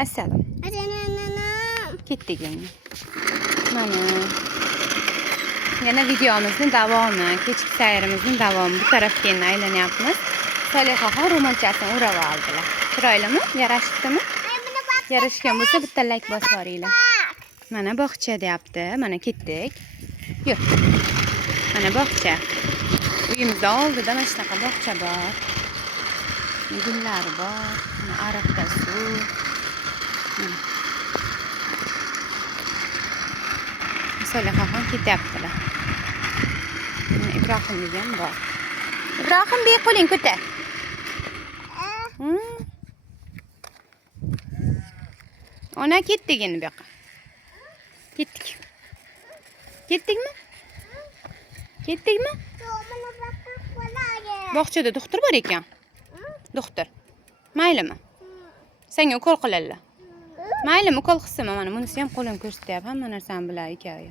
Assalom. Ketdik endi. Mana. Yana videomizning davomi, kechki sayrimizning davomi. Bu tarafga endi aylanyapmiz. Solihaxon ro'molchasini o'rab oldilar. Chiroylimi? Yarashibdimi? Yarashgan bo'lsa bitta like bosib yuboringlar. Mana bog'cha deyapti. Mana ketdik. Yo'q. Mana bog'cha. Uyimizda oldida mana shunaqa bog'cha bor. Gullar bor. Ariqda suv. Solihaxon ketyaptilar. Ibrohim ham bor. Ibrohim bek qo'ling ko'tar. Ona ketdik endi bu yoqqa. Ketdik. Ketdikmi? Ketdikmi? Bog'chada doktor bor ekan. Doktor. Maylimi? Senga ukol qiladilar. Maylimi ukol qilsam, mana bunisi ham qo'lini ko'rsatyapti. Hamma narsani bilar ekan.